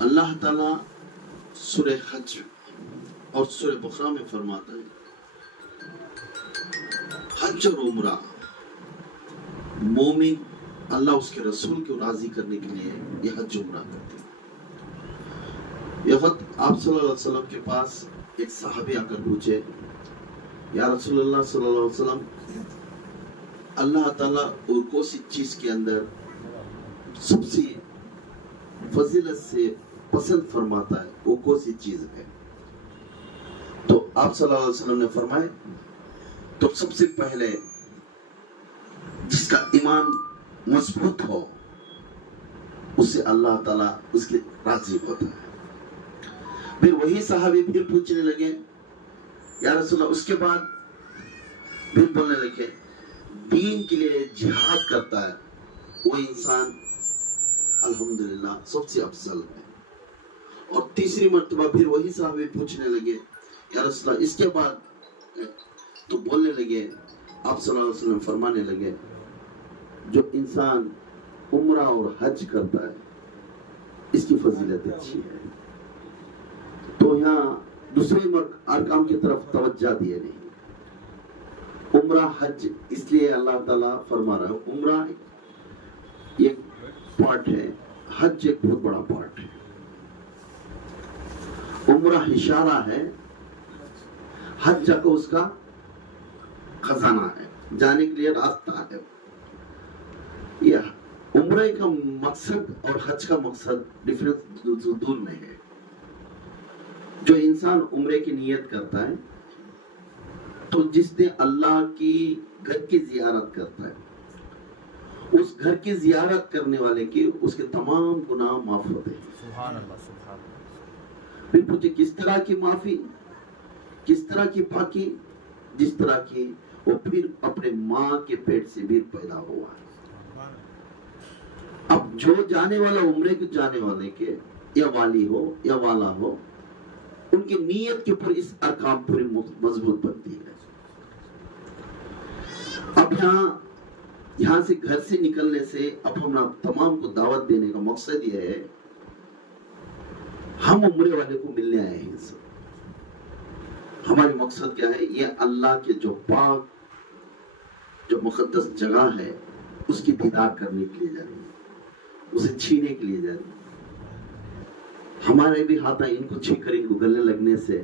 اللہ تعالیٰ سورہ حج اور سورہ بقرہ میں فرماتا ہے حج اور عمرہ مومن اللہ اس کے رسول کو راضی کرنے کے لیے یہ حج عمرہ کرتے ہیں۔ یہ وقت آپ صلی اللہ علیہ وسلم کے پاس ایک صحابی آ کر پوچھے یا رسول اللہ صلی اللہ علیہ وسلم اللہ تعالیٰ اور کون سی چیز کے اندر سب سے فضیلت سے پسند فرماتا ہے وہ کون سی چیز ہے؟ تو آپ صلی اللہ علیہ وسلم نے فرمائے تو سب سے پہلے جس کا ایمان مضبوط ہو اسے اللہ تعالیٰ اس کے راضی ہوتا ہے۔ پھر وہی صحابی پھر پوچھنے لگے یا رسول اللہ اس کے بعد پھر بولنے لگے دین کے لیے جہاد کرتا ہے وہ انسان الحمدللہ سب سے افضل ہے۔ اور تیسری مرتبہ پھر وہی صحابی پوچھنے لگے یا رسول اللہ اس کے بعد تو بولنے لگے آپ صلی اللہ علیہ وسلم فرمانے لگے جو انسان عمرہ اور حج کرتا ہے اس کی فضیلت اچھی ہے۔ تو یہاں دوسرے ارکان کی طرف توجہ دیے نہیں، عمرہ حج اس لیے اللہ تعالیٰ فرما رہا ہے عمرہ ایک پارٹ ہے، حج ایک بہت بڑا پارٹ ہے۔ عمرہ اشارہ ہے، حج کو اس کا خزانہ ہے، جانے کے لیے راستہ ہے۔ یہ عمرہ کا مقصد اور حج کا مقصد ڈیفرنس دور میں ہے۔ جو انسان عمرے کی نیت کرتا ہے تو جس نے اللہ کی گھر کی زیارت کرتا ہے اس گھر کی زیارت کرنے والے کی اس کے تمام گناہ معاف ہوتے ہیں۔ سبحان اللہ سبحان اللہ۔ پھر پوچھے کس طرح کی معافی، کس طرح کی پاکی؟ جس طرح کی وہ پھر اپنے ماں کے پیٹ سے بھی پیدا ہوا ہے۔ اب جو جانے والا عمرے کے جانے والے کے یا والی ہو یا والا ہو ان کی نیت کے اوپر اس ارکان پوری مضبوط بنتی ہے۔ اب یہاں سے گھر سے نکلنے سے اب ہم تمام کو دعوت دینے کا مقصد یہ ہے ہم عمرے والے کو ملنے آئے ہیں۔ ہمارا مقصد کیا ہے؟ یہ اللہ کے جو پاک جو مقدس جگہ ہے اس کی دیدار کرنے کے لیے جا رہے ہیں، اسے چھینے کے لیے جا رہے ہیں۔ ہمارے بھی ہاتھ ان کو چھین کر ان کو گلے لگنے سے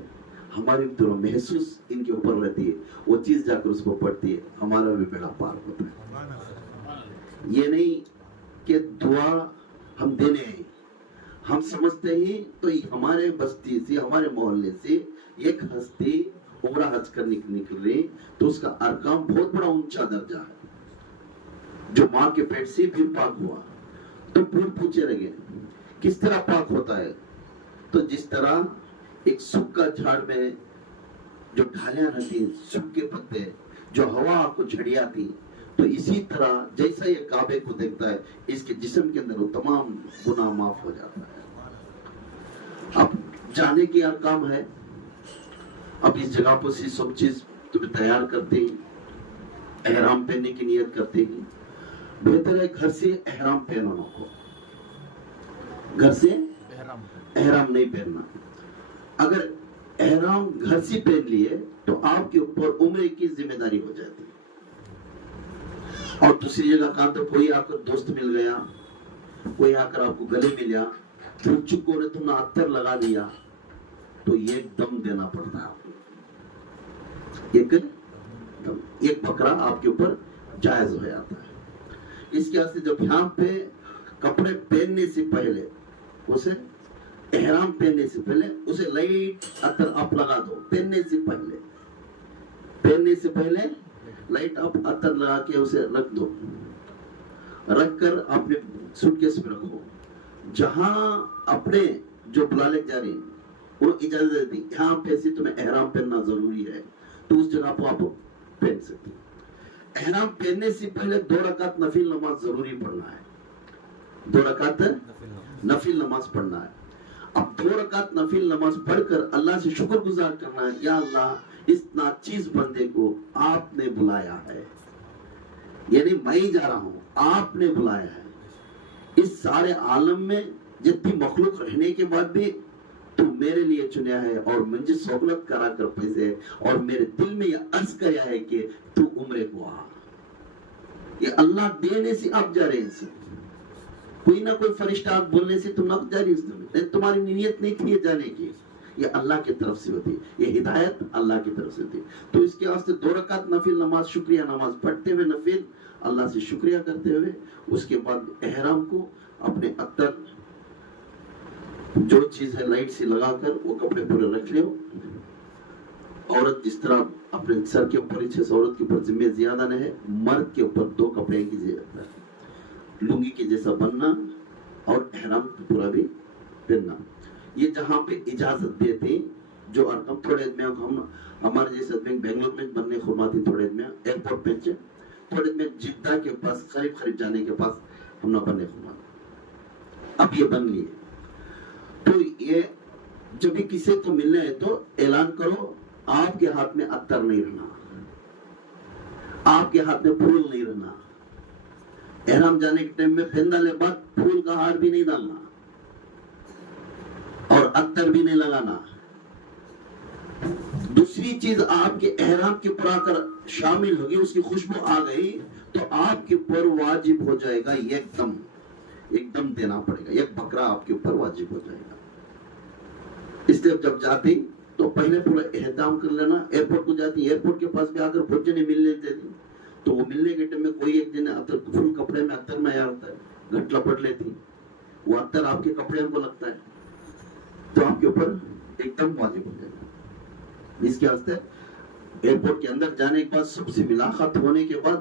ہماری بھی تھوڑا محسوس ان کے اوپر رہتی ہے، وہ چیز جا کر اس کو پڑتی ہے، ہمارا بھی بیڑا پار ہوتا ہے۔ یہ نہیں کہ دعا ہم دینے ہیں، ہم سمجھتے ہیں تو ہمارے بستی سے ہمارے محلے سے ایک ہستی عمرہ حج کرنے نکل رہی تو اس کا ارکان بہت بڑا اونچا درجہ ہے، جو ماں کے پیٹ سے پھر پاک ہوا۔ تو پھر پوچھے رہے کس طرح پاک ہوتا ہے؟ تو جس طرح ایک سکھ کا جھاڑ میں جو ڈھالیاں رہتی ہیں، سکھ کے پتے جو ہوا کو جھڑیا تھی، تو اسی طرح جیسا یہ کعبے کو دیکھتا ہے اس کے جسم کے اندر وہ تمام گناہ معاف ہو جاتا ہے۔ اب جانے کی ارکان ہے، اب اس جگہ پر سے سب چیز تمہیں تیار کرتے ہیں، احرام پہننے کی نیت کرتے ہیں۔ بہتر ہے گھر سے احرام پہننا ہو، گھر سے احرام نہیں پہننا۔ اگر احرام گھر سے پہن لیے تو آپ کے اوپر عمرے کی ذمہ داری ہو جاتی ہے۔ اور دوسری جگہ کہاں تو کوئی آ کر دوست مل گیا، کوئی آ کر آپ کو گلے ملیا، پھر چکو نے تم نے عطر لگا دیا تو یہ دم دینا پڑتا ہے آپ کو۔ ایک بکرا آپ کے اوپر جائز ہو جاتا ہے۔ اس کے واسطے جب یہاں پہ کپڑے پہننے سے پہلے اسے احرام پہننے سے پہلے اسے لائٹ عطر آپ لگا دو، پہننے سے پہلے لائٹ آپ عطر لگا کے اسے رکھ دو، رکھ کر اپنے سوٹ کیس میں رکھو۔ جہاں اپنے جو بلالے جا رہے ہیں وہ اجازت دیتی یہاں پہ سے تمہیں احرام پہننا ضروری ہے تو اس جگہ پر آپ پہن سکتے ہیں۔ احرام پہننے سے پہلے 2 رکعت نفل نماز ضروری پڑھنا ہے، 2 رکعت نفل نماز پڑھنا ہے۔ اب 2 رکعت نفل نماز پڑھ کر اللہ سے شکر گزار کرنا ہے، یا اللہ اس ناچیز بندے کو آپ نے بلایا ہے، یعنی میں ہی جا رہا ہوں، آپ نے بلایا ہے۔ اس سارے عالم میں جتنی مخلوق رہنے کے بعد بھی تو میرے لیے چنیا ہے اور مجھے سہولت کرا کر پیسے اور میرے دل میں یہ عرض کیا ہے کہ تو عمرے کو آ. یہ اللہ دینے سے آپ جا رہے ہیں. کوئی نہ کوئی فرشتہ آپ بولنے سے تم نہ جا رہی ہیں. تمہاری نیت نہیں تھی جانے کی. یہ اللہ کی طرف سے ہوتی. یہ ہدایت اللہ کی طرف سے ہوتی. تو اس کے واسطے 2 رکعت نفل نماز شکریہ نماز پڑھتے ہوئے نفل اللہ سے شکریہ کرتے ہوئے اس کے بعد احرام کو اپنے اتر جو چیز ہے لائٹ سے لگا کر وہ کپڑے پورے رکھ لو. عورت جس طرح اپنے سر کے اوپر عورت کے اوپر ذمہ زیادہ نہ ہے. مرد کے اوپر 2 کپڑے کی ضرورت ہے. لنگی کے جیسا بننا اور احرام پورا بھی پہننا. یہ جہاں پہ اجازت دیتے جو ہم تھوڑے میں ہمارے جیسے بنگلور میں بننے فرماتی تھوڑے میں ایئرپورٹ پہ تھوڑے میں جدہ کے پاس قریب جانے کے پاس ہم نہ بننے فرماتے. اب یہ بن لیے تو یہ جب بھی کسی کو ملنا ہے تو اعلان کرو آپ کے ہاتھ میں عطر نہیں رہنا, آپ کے ہاتھ میں پھول نہیں رہنا. احرام جانے کے ٹائم میں پہن ڈالنے بعد پھول کا ہار بھی نہیں ڈالنا اور عطر بھی نہیں لگانا. دوسری چیز آپ کے احرام کے پورا کر شامل ہوگی, اس کی خوشبو آ گئی تو آپ کے اوپر واجب ہو جائے گا ایک دم دینا پڑے گا. ایک بکرا آپ کے اوپر واجب ہو جائے گا. اس لیے جب جاتے تو پہلے پورا احترام کر لینا. ایئرپورٹ کو جاتی ایئرپورٹ کے پاس بھی آ کر بہت جنے ملنے دیتی تو وہ ملنے کے ٹائم میں کوئی ایک دن فل کپڑے میں عطر میں آیا ہوتا ہے گھٹ لپٹ لیتی. وہ عطر آپ کے کپڑے کو لگتا ہے تو آپ کے اوپر ایک دم واجب ہو جائے گا. اس کے واسطے ایئرپورٹ کے اندر جانے کے بعد سب سے ملاقات ہونے کے بعد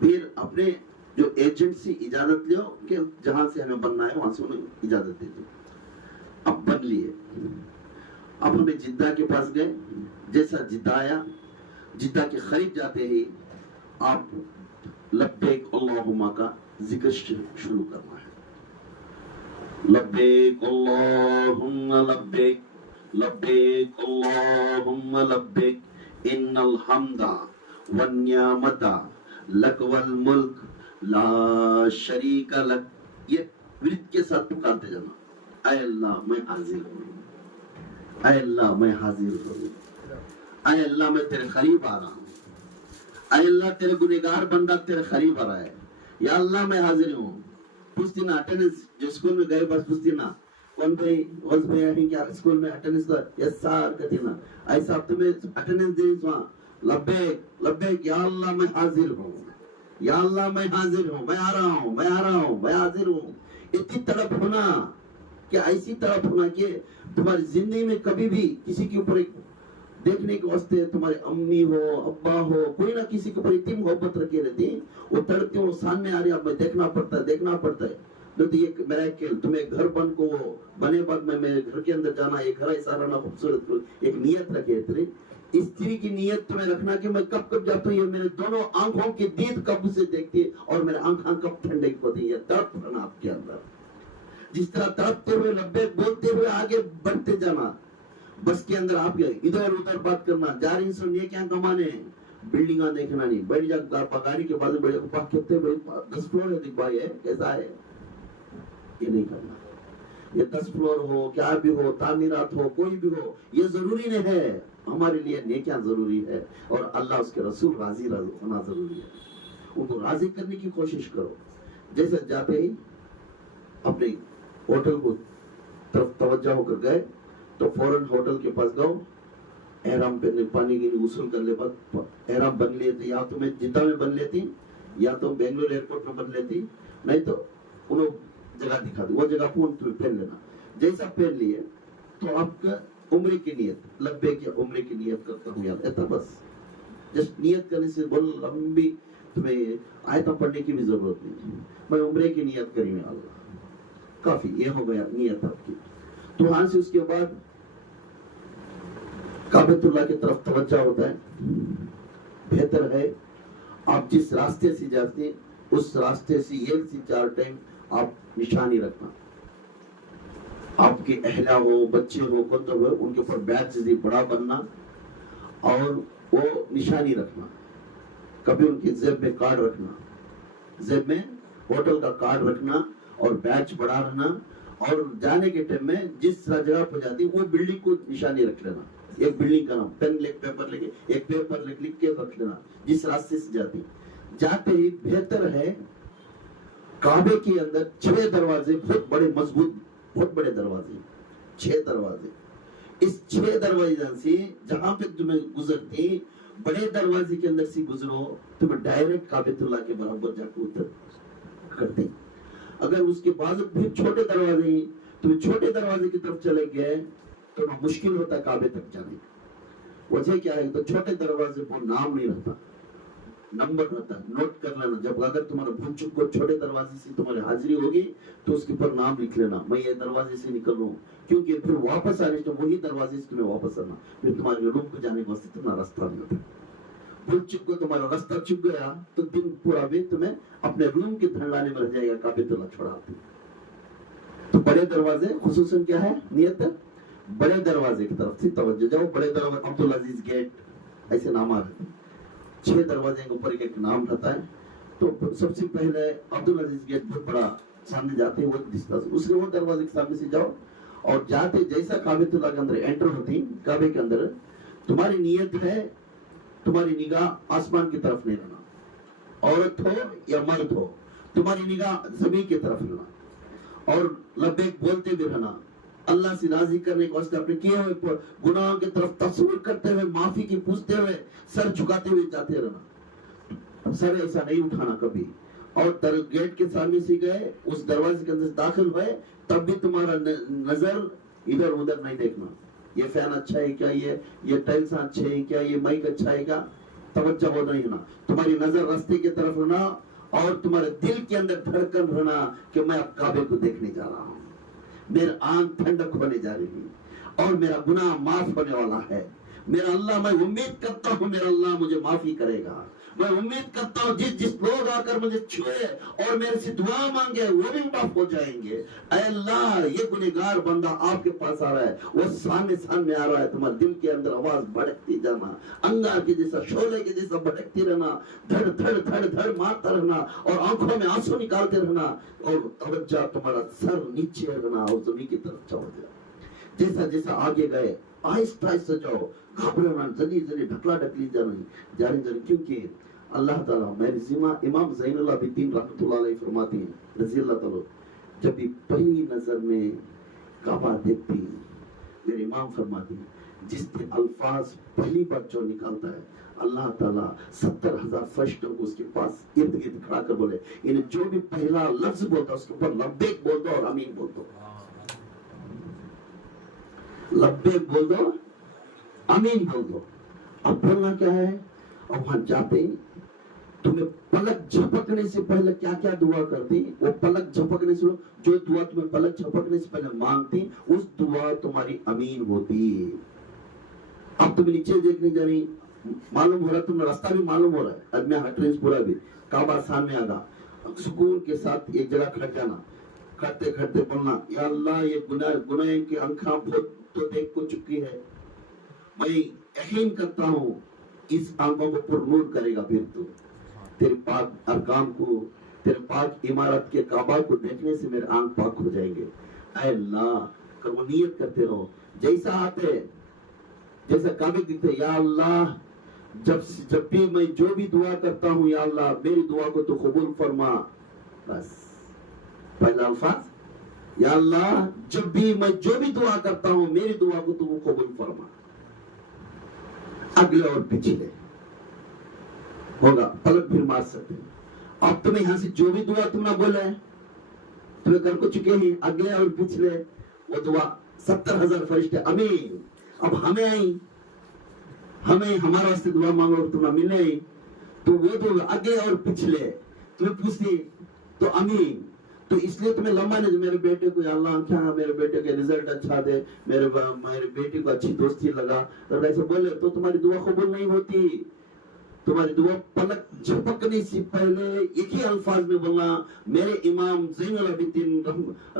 پھر اپنے جو ایجنٹ سے اجازت لو کہ جہاں سے ہمیں بننا ہے وہاں سے انہیں اجازت دے دو. اب بن لیے. اب ہمیں جدہ کے پاس گئے. جیسا جدہ آیا جدہ کے قریب جاتے ہی آپ لبیک اللہم کا ذکر شروع کرنا ہے. لبیک اللہم لبیک لبیک اللہم لبیک ان الحمد والنعمت لک والملک لا شریک لک. یہ ورد کے ساتھ پکارتے جانا. اے اللہ میں حاضر ہوں, اے اللہ میں حاضر ہوں, اے اللہ میں تیرے قریب آ رہا ہوں, اے اللہ تیرے گنہگار بندہ تیرے قریب آ رہا ہے. یا اللہ میں حاضر ہوں. پوچھتی نا اٹینڈنس جو اسکول میں گئے بس پوچھتی نا کون بھائی وز بھائی ہے کیا اسکول میں اٹینڈنس دا یس سر کہتی نا ایسا اب تمہیں اٹینڈنس دیں وہاں لبیک لبیک یا اللہ میں حاضر ہوں, یا اللہ میں حاضر ہوں, میں آ رہا ہوں, میں آ رہا ہوں, میں حاضر ہوں. اتنی طرف ہونا کہ ایسی طرف ہونا کہ تمہاری زندگی میں کبھی بھی کسی کے اوپر دیکھنے کے واسطے تمہارے امی ہو ابا ہو کوئی نہ کسی کے اوپر اتنی محبت رکھے رہتے ہیں. وہ تڑپتے وہ سامنے آ رہے اب میں دیکھنا پڑتا ہے. تو یہ میرا تمہیں گھر بن کو وہ بنے بعد میں میرے گھر کے اندر جانا ایک گھر ایسا رہنا خوبصورت ایک نیت رکھے تھے. استری کی نیت تمہیں رکھنا کہ میں کب جاتا ہوں یہ میرے دونوں آنکھوں کی دید کب سے دیکھتی ہے اور میرے آنکھاں کب ٹھنڈے ہوتی ہے. تڑپ رہنا آپ کے اندر جس طرح تڑپتے ہوئے لبیک بولتے ہوئے آگے بڑھتے جانا. بس کے اندر آپ ادھر ادھر بات کرنا. جا رہی سن یہ کیا کمانے ہیں بلڈنگاں دیکھنا نہیں. بیٹھ جا گاڑی کے بعد بڑے کہتے 10 فلور ہے دکھ بھائی ہے کیسا ہے. یہ نہیں کرنا. یہ 10 فلور ہو کیا بھی ہو تعمیرات ہو کوئی بھی ہو یہ ضروری نہیں ہے. ہمارے لیے نیکیاں ضروری ہے اور اللہ اس کے رسول راضی ہونا ضروری ہے. ان کو راضی کرنے کی کوشش کرو. جیسے جاتے ہی اپنے ہوٹل کو طرف توجہ ہو کر گئے تو فوراً ہوٹل کے پاس گاؤ احرام پہننے پانی کی غسل کر لے بعد احرام بن لیے تھے. یا تو میں جدہ میں بن لیتی یا تو بنگلور ایئرپورٹ میں بن لیتی, نہیں تو انہوں جگہ دکھا دی وہ جگہ پہن لینا. جیسا پہن لیے تو آپ کا عمرے کی نیت لبیک یا عمرے کی نیت کرتا ہوں یاد ایسا بس جسٹ نیت کرنے سے بول لمبی تمہیں آیتیں پڑھنے کی بھی ضرورت نہیں. میں عمرے کی نیت کری میں اللہ کافی یہ ہو گیا نیت آپ کی. تو وہاں سے اس کے بعد کعبۃ اللہ کی طرف توجہ ہوتا ہے. بہتر ہے آپ جس راستے سے جاتے ہیں اس راستے سے 1 سے 4 ٹائم آپ نشانی رکھنا. آپ کے اہلیہ ہو بچے ہو کون تو ہو ان کے اوپر بیچ سے بڑا بننا اور وہ نشانی رکھنا. کبھی ان کی زیب میں کارڈ رکھنا, زیب میں ہوٹل کا کارڈ رکھنا اور بیچ بڑا رہنا اور جانے کے ٹائم میں جس جگہ پہ جاتی وہ بلڈنگ کو نشانی رکھ لینا, ایک بلڈنگ کا نام پین لے پیپر لے کے ایک پیپر لکھ کے رکھ لینا جس راستے سے جاتی. جاتے ہی بہتر ہے کعبے کے اندر 6 دروازے بہت بڑے مضبوط بہت بڑے دروازے 6 دروازے. اس 6 دروازے سے جہاں پہ تمہیں گزرتے بڑے دروازے کے اندر سے گزرو تمہیں ڈائریکٹ کعبۃ اللہ کے برابر جا کے اتر کرتے. اگر اس کے بعد پھر چھوٹے دروازے ہیں تو چھوٹے دروازے کی طرف چلے گئے تو مشکل ہوتا ہے کعبے تک جانے. وجہ کیا ہے تو چھوٹے دروازے پر نام نہیں رہتا, نمبر رہتا ہے. نوٹ کر لینا جب اگر تمہارا بھول چک کو چھوٹے دروازے سے تمہاری حاضری ہوگی تو اس کے پر نام لکھ لینا میں یہ دروازے سے نکل رہا ہوں, کیونکہ پھر واپس آنے تو وہی دروازے سے تمہیں واپس آنا, پھر تمہارے روم کو جانے کے واسطے تمہارا راستہ نہیں ہوتا. بھول چک کو تمہارا راستہ چک گیا تو دن پورا بھی تمہیں اپنے روم کے دھڑلانے میں رہ جائے گا کعبۃ اللہ چھوڑاتے. تو بڑے دروازے خصوصاً کیا ہے نیت بڑے دروازے کی طرف سے توجہ جاؤ. بڑے دروازے عبدالعزیز گیٹ ایسے نام آ رہے ہیں. 6 دروازے کے اوپر ایک نام رہتا ہے. تو سب سے پہلے عبدالعزیز گیٹ بہت بڑا سامنے جاتے ہیں وہ دستا ہے, اس کے وہ دروازے کے سامنے سے جاؤ اور جاتے جیسا کعبۃ اللہ کے اندر انٹر ہوتی کعبے کے اندر تمہاری نیت ہے تمہاری نگاہ آسمان کی طرف نہیں رہنا, عورت ہو یا مرد ہو تمہاری نگاہ زمین کی طرف رہنا اور لبیک بولتے بھی رہنا. اللہ سے راضی کرنے کے واسطے اپنے کیے ہوئے گناہوں کی طرف تصور کرتے ہوئے معافی کی پوچھتے ہوئے سر جھکاتے ہوئے جاتے رہنا, سر ایسا نہیں اٹھانا کبھی. اور گیٹ کے سامنے سے گئے اس دروازے کے اندر داخل ہوئے تب بھی تمہارا نظر ادھر ادھر نہیں دیکھنا. یہ فین اچھا ہے کیا, یہ ٹائلس اچھے ہیں کیا, یہ مائک اچھا ہے کیا, توجہ ہو نہیں ہونا. تمہاری نظر راستے کی طرف رہنا اور تمہارے دل کے اندر دھڑکن رہنا کہ میں اب کعبے کو دیکھنے جا رہا ہوں, میرا آنکھ ٹھنڈک ہونے جا رہی ہے اور میرا گناہ معاف ہونے والا ہے. میرا اللہ میں امید کرتا ہوں میرا اللہ مجھے معافی کرے گا. میں امید کرتا ہوں جس لوگ آ کر مجھے چھوئے اور میرے سے دعا مانگے وہ بھی معاف ہو جائیں گے. اے اللہ یہ گنہگار بندہ آپ کے پاس آ رہا ہے, وہ سامنے آ رہا ہے. تمہارے دل کے اندر آواز بھڑکتی جانا, انگار کے جیسا شعلے کے جیسا بھڑکتی رہنا, دھڑ دھڑ دھڑ دھڑ مارتا رہنا اور آنکھوں میں آنسو نکالتے رہنا اور توجہ تمہارا سر نیچے رہنا اور زمین کی طرف چڑھ جائے. جیسا جیسا آگے گئے آہستہ آہستہ جاؤ, گھبرانا جلدی ڈھکلا ڈھکلی جانی کیونکہ اللہ تعالیٰ میرے ذمہ امام زین العابدین رحمۃ اللہ علیہ فرماتے ہیں رضی اللہ تعالیٰ, جب بھی پہلی نظر میں کعبہ دیکھتی میرے امام فرماتے ہیں جس کے الفاظ پہلی بار جو نکالتا ہے اللہ تعالیٰ 70,000 فرشتوں کو اس کے پاس ارد گرد کھڑا کر بولے یعنی جو بھی پہلا لفظ بولتا اس کے اوپر لبیک بول دو اور امین بول دو, لبیک بول دو امین بول دو. اب بولنا کیا ہے اور وہاں جاتے تمہیں پلک جھپکنے سے پہلے کیا کیا دعا کرتی, وہ پلک جھپکنے سے جو دعا تمہیں پلک جھپکنے سے پہلے مانگتی اس دعا تمہاری امین ہوتی. اب تم نیچے دیکھنے جا رہی معلوم ہو رہا ہے تمہیں راستہ بھی معلوم ہو رہا ہے, اب میں ہٹرینس پورا بھی کعبہ سامنے آگا سکون کے ساتھ ایک جگہ کھڑ جانا, کھڑتے کھڑتے بولنا یا اللہ یہ گناہ کی آنکھاں بہت تو دیکھ کو چکی ہے, میں یقین کرتا ہوں اس آنکھوں کو پر نور کرے گا, پھر تو تیرے پاک ارکان کو تیرے پاک عمارت کے کعبہ کو دیکھنے سے میرے آنکھ پاک ہو جائیں گے. اے اللہ کر وہ نیت کرتے رہو جیسا آتے جیسا کعبے دکھتے یا اللہ جب بھی میں جو بھی دعا کرتا ہوں یا اللہ میری دعا کو تو قبول فرما. بس پہلا الفاظ یا اللہ جب بھی میں جو بھی دعا کرتا ہوں میری دعا کو تو وہ قبول فرما. اگلے اور پچھلے ہوگا پلک بھی مار سکتے. اب تمہیں یہاں سے جو بھی دعا تم نے بولا ہے تمہیں کر کو چکے ہیں اگلے اور پچھلے وہ دعا 70,000 فرشتے امین. اب ہمیں ہمارا واسطے دعا مانگو تمہیں ملے تو وہ دعا اگلے اور پچھلے تمہیں پوچھتی تو امین. تو اس لیے تمہیں لمبا نہیں میرے بیٹے کو یا اللہ کیا میرے بیٹے کے رزلٹ اچھا دے, میرے بیٹے کو اچھی دوستی لگا, اگر ایسے بولے تو تمہاری دعا قبول نہیں ہوتی. تمہاری دعا پلک جھپکنے سے پہلے ایک ہی الفاظ میں بولنا. میرے امام زین العابدین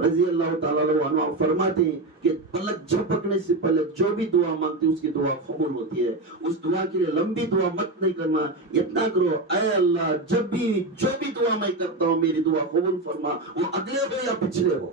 رضی اللہ تعالیٰ عنہ فرماتے ہیں کہ پلک جھپکنے سے پہلے جو بھی دعا مانگتی اس کی دعا قبول ہوتی ہے. اس دعا کے لیے لمبی دعا مت نہیں کرنا, اتنا کرو اے اللہ جب بھی جو بھی دعا میں کرتا ہوں میری دعا قبول فرما, وہ اگلے ہو یا پچھلے ہو.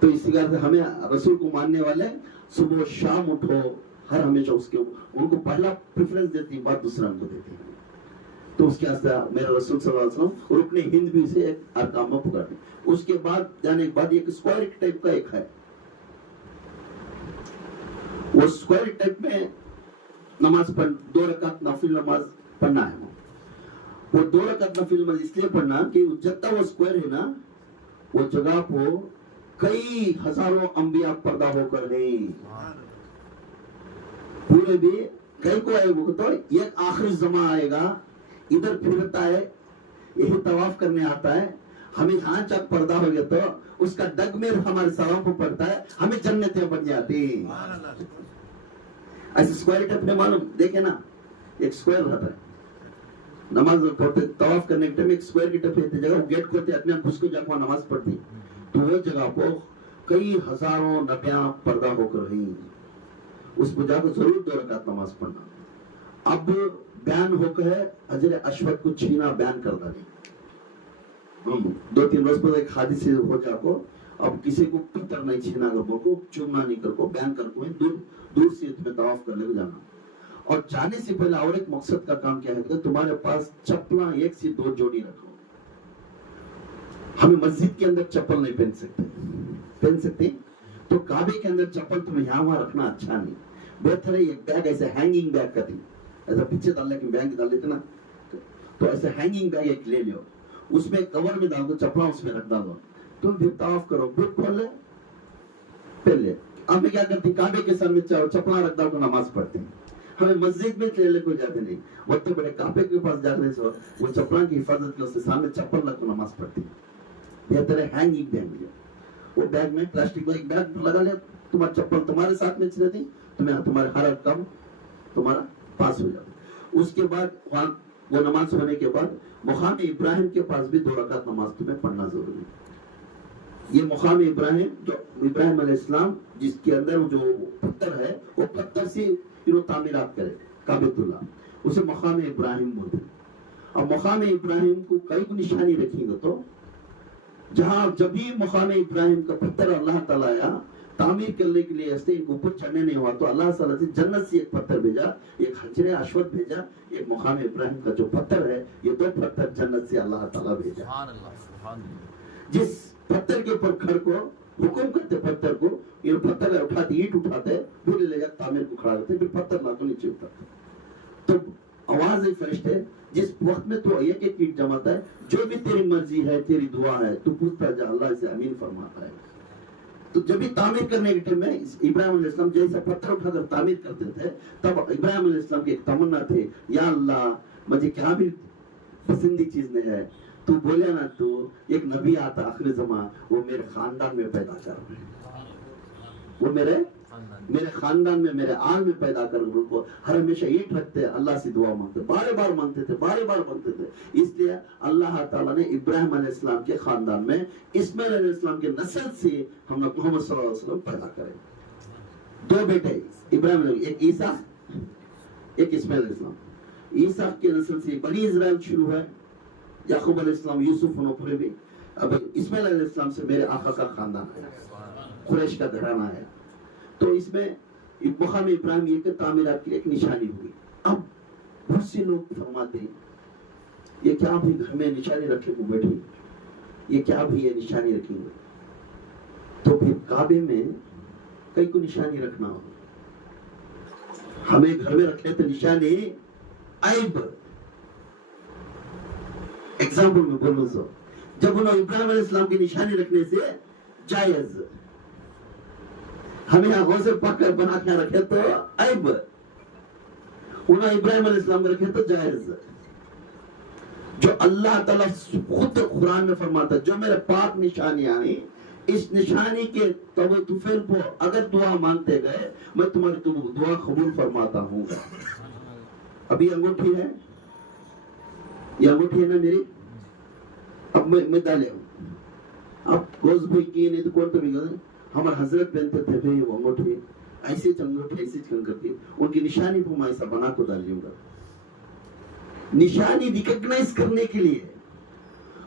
تو اسی طرح سے ہمیں رسول کو ماننے والے صبح شام اٹھو ہر ہمیشہ اس کے ان کو پہلا پریفرنس دیتی بات دوسرا ان کو دیتی ہے. تو اس کے واسطے میرا رسول صلی اللہ علیہ وسلم رکن ہند بھی اسے ایک ارکان میں پکڑتے. اس کے بعد جانے کے بعد ایک اسکوائر ٹائپ کا ایک ہے, وہ اسکوائر ٹائپ میں نماز پڑھ 2 رکعت نفل نماز پڑھنا ہے. وہ 2 رکعت نفل نماز اس لیے پڑھنا کہ جتنا وہ اسکوائر ہے نا وہ جگہ کو کئی ہزاروں انبیاء پردہ ہو کر ہیں پورے بھی کئی کو آئے وہ تو ایک آخری زمان آئے گا ادھر پھرتا ہے یہی طواف کرنے آتا ہے ہمیں یہاں چک پردہ ہو گیا تو اس کا ڈگ میں ہمارے سروں کو پڑتا ہے ہمیں جنتیں بن جاتی. ایسے اسکوائر ٹائپ میں معلوم دیکھیں نا ایک اسکوائر رہتا ہے نماز پڑھتے طواف کرنے کے ٹائم ایک اسکوائر کی ٹائپ رہتی جگہ وہ گیٹ کھولتے اپنے آپ گھس کو جا کے نماز پڑھتی تو وہ جگہ کو کئی ہزاروں نبیاں پردہ ہو کر رہی اس کو جا کے ضرور 2 رکعت نماز پڑھنا. اب بیان ہو کے حجر اشود کو چھینا بیان کر دیں 2-3 روز پر ایک حادثے ہو جا کو اب کسی کو پتھر نہیں چھینا کر کو چومنا نہیں کر کو بیان کر کو دور سے تمہیں طواف کرنے کو جانا. اور جانے سے پہلے اور ایک مقصد کا کام کیا ہے کہ تمہارے پاس چپلاں 1 سے 2 جوڑی رکھو. ہمیں مسجد کے اندر چپل نہیں پہن سکتے تو کعبے کے اندر چپل تمہیں یہاں وہاں رکھنا اچھا نہیں. بہتر ہے ایک بیگ ایسے ہینگنگ بیگ کرتی ایسا پیچھے ڈالنے کے بیگ ڈال دیتے نا تو ایسے ہینگنگ بیگ ایک لے لو اس میں کور میں ڈال دو چپلا اس میں رکھ ڈالو تم بھی طواف کرو بٹ کھول لے پہن لے. اب میں کیا کرتی کعبے کے سامنے چپلا رکھ ڈال کو نماز پڑھتی ہمیں مسجد میں لے کو جاتے نہیں وقت بڑے کعبے کے پاس جانے سے وہ چپلا کی حفاظت کے سامنے چپل رکھ کو نماز پڑھتی. بہتر ہے ہینگنگ بیگ لیا وہ بیگ میں پلاسٹک بیگ لگا لیا تمہاری چپل تمہارے ساتھ میں رہتی تمہارے ہر کام تمہارا پاس ہو جاتا. اس کے بعد وہاں وہ نماز ہونے کے بعد مقام ابراہیم کے پاس بھی 2 رکعت نماز تمہیں پڑھنا ضروری ہے. یہ مقام ابراہیم جو ابراہیم علیہ السلام جس کے اندر جو پتھر ہے وہ پتھر سے تعمیرات کرے کعبۃ اللہ اسے مقام ابراہیم بولتے. اب مقام ابراہیم کو کئی کو نشانی رکھیں گے تو جہاں جب بھی مقام ابراہیم کا پتھر اللہ تعالیٰ آیا تعمیر کرنے کے لیے ایسے ان کو اوپر چڑھنے نہیں ہوا تو اللہ تعالیٰ سے جنت سے ایک پتھر بھیجا ایک حجر اسود بھیجا ایک مقام ابراہیم کا جو پتھر ہے یہ 2 پتھر جنت سے اللہ تعالیٰ بھیجا. جس پتھر کے اوپر کھڑ کو حکم کرتے پتھر کو یہ پتھر اٹھاتے اینٹ اٹھاتے پورے لے جا تعمیر کو کھڑا کرتے پھر پتھر لا تو نیچے اترتا. تو آواز ایک فرشتے جس وقت میں تو ایک اینٹ جماتا ہے جو بھی تیری مرضی ہے تیری دعا ہے تو پوچھتا جا اللہ سے امین فرماتا ہے. تو جب بھی تعمیر کرنے کے ٹائم میں ابراہیم علیہ السلام جیسا پتھر اٹھا کر تعمیر کرتے تھے تب ابراہیم علیہ السلام کی ایک تمنا تھی یا اللہ مجھے کیا بھی پسندی چیز نہیں ہے تو بولے نا تو ایک نبی آتا آخری زمان وہ میرے خاندان میں پیدا کر وہ میرے خاندان میں میرے آل میں پیدا کر ان کو ہر ہمیشہ اینٹ رکھتے اللہ سے دعا مانگتے بار بار مانگتے تھے. اس لیے اللہ تعالیٰ نے ابراہیم علیہ السلام کے خاندان میں اسماعیل علیہ السلام کے نسل سے ہم نے محمد صلی اللہ علیہ وسلم پیدا کرے. 2 بیٹے ابراہیم علیہ ایک عیسیٰ ایک اسماعیل علیہ السلام. عیسیٰ کے نسل سے بنی اسرائیل شروع ہے یعقوب علیہ السلام یوسف انہوں بھی. اب اسماعیل علیہ السلام سے میرے آقا کا خاندان ہے قریش کا گھرانہ ہے. تو اس میں مقام ابراہیم یہ کہ تعمیرات کی ایک نشانی ہوئی. اب بہت سے لوگ فرماتے ہیں یہ کیا بھی گھر میں نشانی رکھے کو بیٹھے یہ کیا بھی یہ نشانی رکھیں گے تو پھر کعبے میں کئی کو نشانی رکھنا ہو ہمیں گھر میں رکھے تو نشانی عیب. ایگزامپل میں بولوں سو جب انہوں ابراہیم علیہ السلام کی نشانی رکھنے سے جائز ہمیں غوث پاک بنا کے رکھے تو عیب انہوں ابراہیم علیہ السلام رکھے تو جائز. جو اللہ تعالیٰ خود قرآن میں فرماتا ہے جو میرے پاک نشانی آئی اس نشانی کے توفیل کو اگر دعا مانگتے گئے میں تمہاری دعا قبول فرماتا ہوں. ابھی انگوٹھی ہے یہ انگوٹھی ہے نا میری اب میں ڈالے ہوں اب گوز بھائی کی نہیں تو کون تو بھی ہمارے حضرت پہنتے تھے بھائی وہ انگوٹھی ایسے انگوٹھی ایسے چن کرتی ان کی نشانی کو میں ایسا بنا کو ڈال لوں گا. نشانی ریکگنائز کرنے کے لیے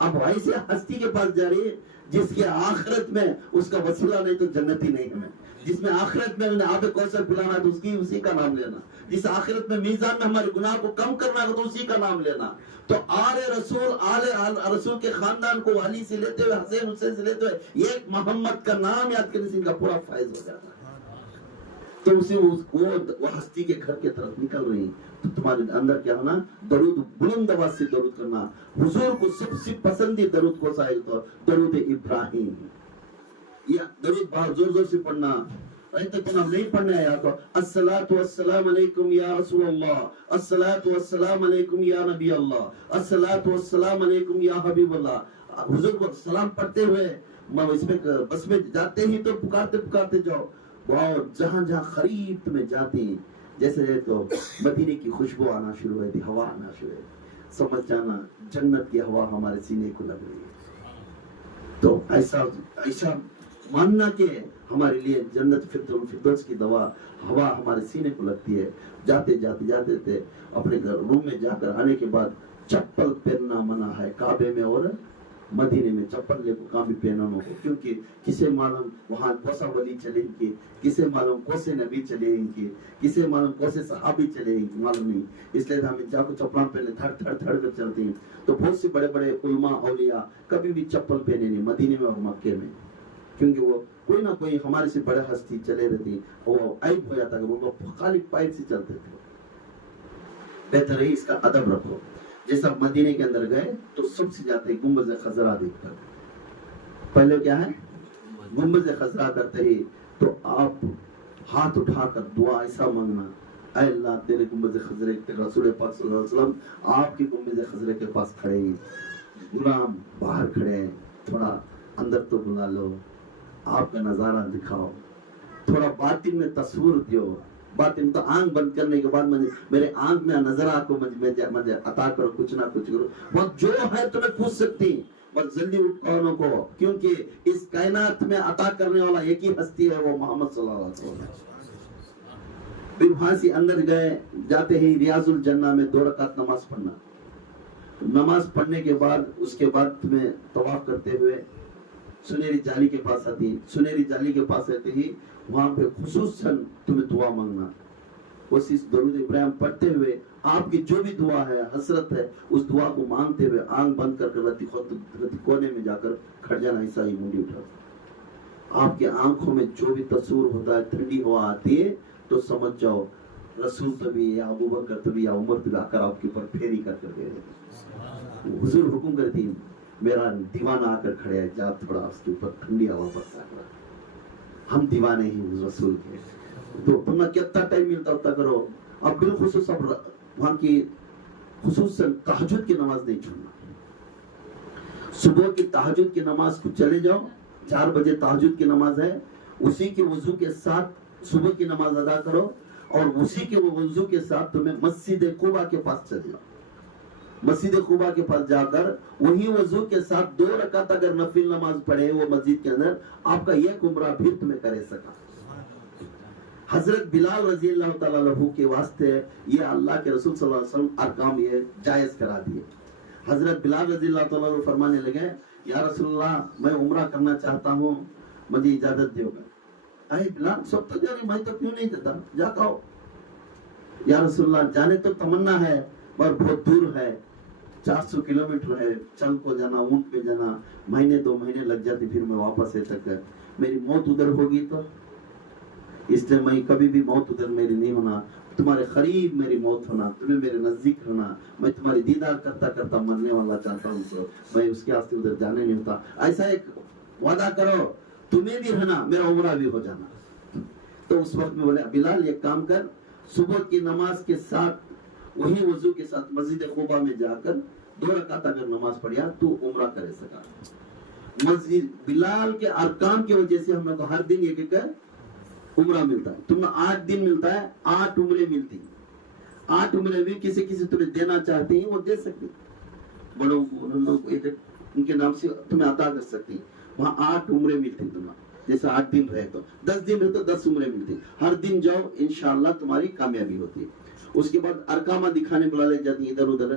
اب ایسے ہستی کے پاس جا رہی ہے جس کے آخرت میں اس کا وسیلہ نہیں تو جنت ہی نہیں ہمیں، جس میں آخرت میں انہیں آب کوثر پلانا تو اسی کا نام لینا، جس آخرت میں میزان میں ہمارے گناہ کو کم کرنا تو اسی کا نام لینا۔ تو آل رسول کے خاندان کو علی سے لیتے ہوئے، حسین حسین سے لیتے ہوئے ایک محمد کا نام یاد کرنے سے ان کا پورا فائز ہو جاتا ہے۔ تو اسے وہ ہستی کے گھر کی طرف نکل رہی، تو تمہارے اندر کیا ہونا، درود بلند آواز سے درود کرنا، حضور کو سب سے پسندی درود کو ظاہر تو درود ابراہیم، یا درود بہت زور زور سے پڑھنا، ایسے تو نہیں پڑھنا ہے، یا تو الصلاۃ والسلام علیکم یا رسول اللہ، الصلاۃ والسلام علیکم یا نبی اللہ، الصلاۃ والسلام علیکم یا حبیب اللہ۔ حضور کو سلام پڑھتے ہوئے اس میں بس میں جاتے ہی تو پکارتے پکارتے جاؤ، اور جہاں جہاں قریب تمہیں جاتے ہیں، جیسے تو مدینے کی خوشبو آنا شروع ہوئی تھی، ہوا آنا شروع ہوئی، سمجھ جانا جنت کی ہوا ہمارے سینے کو لگ رہی ہے۔ تو ایسا ماننا کہ ہمارے لیے جنت فردوس کی ہوا ہمارے سینے کو لگتی ہے۔ جاتے جاتے اپنے روم میں جا کر آنے کے بعد چپل پہننا منع ہے کعبے میں اور مدینے میں، چپل لے کو کام بھی پہننا ہو، کیونکہ کسے معلوم وہاں کوسا ولی چلے گی، کسے معلوم کوسے نبی چلے گی، کسے معلوم کوسے صحابی چلے گی، معلوم نہیں، اس لیے ہم جا کو چپلان پہنے تھڑ کر چلتے ہیں۔ تو بہت سے بڑے بڑے علماء اولیاء کبھی بھی چپل پہنے نہیں مدینے میں اور مکے میں، کیونکہ وہ کوئی نہ کوئی ہمارے سے بڑے ہستی چلے رہتی، وہ عیب ہو جاتا کہ وہ خالی پیر سے چلتے تھے۔ بہتر ہے اس کا ادب رکھو۔ جیسا مدینے کے اندر گئے تو سب سے جاتے گنبد خضرا دیکھ کر، پہلے کیا ہے گنبد خضرا کرتے ہی تو آپ ہاتھ اٹھا کر دعا ایسا مانگنا، اے اللہ تیرے گنبد خضرے، رسول پاک صلی اللہ علیہ وسلم آپ کی گنبد خضرے کے پاس کھڑے ہیں، غلام باہر کھڑے ہیں، تھوڑا اندر تو بلا لو، آپ کا نظارہ دکھاؤ، تھوڑا باطن میں تصور دیو، باطن تو آنکھ بند کرنے کے بعد میرے آنکھ میں نظر آکو مجھے عطا کرو، کچھ نہ کچھ کرو، وہ جو ہے تمہیں پوچھ سکتی، بس جلدی اٹھ کونوں کو، کیونکہ اس کائنات میں عطا کرنے والا ایک ہی ہستی ہے، وہ محمد صلی اللہ علیہ وسلم۔ پھر وہاں سے اندر گئے، جاتے ہی ریاض الجنہ میں 2 رکعت نماز پڑھنا، نماز پڑھنے کے بعد اس کے بعد تمہیں طواف کرتے ہوئے سنہری جالی کے پاس آتی، سنہری جالی کے پاس آتے ہی وہاں پہ خصوصاً تمہیں دعا مانگنا، اس درود ابراہیم پڑھتے ہوئے آپ کی جو بھی دعا ہے، حسرت ہے، اس دعا کو مانگتے ہوئے آنکھ بند کر کے رتی کونے میں جا کر کھڑ جانا، ایسا ہی منڈی اٹھا۔ آپ کی آنکھوں میں جو بھی تصور ہوتا ہے، ٹھنڈی ہوا آتی ہے تو سمجھ جاؤ رسول تبھی یا ابو بکر تبھی یا عمر تبھی آ کر آپ کے اوپر پھیری کر دے رہے، حضور حکم کرتی ہیں، میرا دیوانہ آ کر کھڑے ہے، جا تھوڑا اس کے اوپر ٹھنڈی ہوا برسا کر، ہم دیوانے ہیں رسول کے، تو تمہیں کتنا ٹائم ملتا ہوتا کرو۔ اب بالخصوص اب وہاں کی خصوصاً تہجد کی نماز نہیں چھوڑنا، صبح کی تہجد کی نماز کو چلے جاؤ، 4 بجے تہجد کی نماز ہے، اسی کے وضو کے ساتھ صبح کی نماز ادا کرو، اور اسی کے وضو کے ساتھ تمہیں مسجد قباء کے پاس چلے جاؤ، مسجد قباء کے پاس جا کر وہی وضو کے ساتھ 2 رکعت اگر نفل نماز پڑھے وہ مسجد کے اندر، آپ کا یہ عمرہ بھی تمہیں کرے سکا۔ حضرت بلال رضی اللہ تعالیٰ عنہ کے واسطے یہ اللہ کے رسول صلی اللہ علیہ وسلم ارکام یہ جائز کرا دیے۔ حضرت بلال رضی اللہ تعالیٰ عنہ فرمانے لگے، یا رسول اللہ میں عمرہ کرنا چاہتا ہوں، مجھے اجازت دیو گا۔ اے بلال سب تو جانے، میں تو کیوں نہیں دیتا، جا کہو۔ یا رسول اللہ جانے تو تمنا ہے پر بہت دور ہے، 400 کلومیٹر ہے، چل کو جانا، اونٹ پہ جانا، مہینے 2 مہینے لگ جاتے، پھر میں واپس ہے تک میری موت ادھر ہوگی، تو اس لیے میں کبھی بھی موت ادھر میری نہیں ہونا، تمہارے قریب میری موت ہونا، تمہیں میرے نزدیک ہونا، میں تمہاری دیدار کرتا کرتا مرنے والا چاہتا ہوں، تو میں اس کے واسطے ادھر جانے نہیں ہوتا۔ ایسا ایک وعدہ کرو، تمہیں بھی رہنا، میرا عمرہ بھی ہو جانا۔ تو اس وقت میں بولے بلال ایک کام کر، صبح کی نماز کے ساتھ وہی وضو کے ساتھ مسجد قباء میں جا کر 2 رکعت اگر نماز پڑھیا تو عمرہ کرے سکا۔ مسجد بلال کے ارکان کی وجہ سے ہمیں تو ہر دن ایک عمرہ ملتا ہے، تمہیں 8 دن ملتا ہے، 8 عمرے ملتی ہیں، 8 عمرے بھی کسی تمہیں دینا چاہتے ہیں وہ دے سکتے، بڑوں لوگ ان کے نام سے تمہیں عطا کر سکتے ہیں، وہاں 8 عمرے ملتے ہیں تمہیں، جیسے 8 دن رہے تو 10 دن رہے تو 10 عمرے ملتے ہیں، ہر دن جاؤ انشاءاللہ تمہاری کامیابی ہوتی ہے۔ اس کے بعد ارکامہ دکھانے بلا لے جاتی ہیں ادھر ادھر،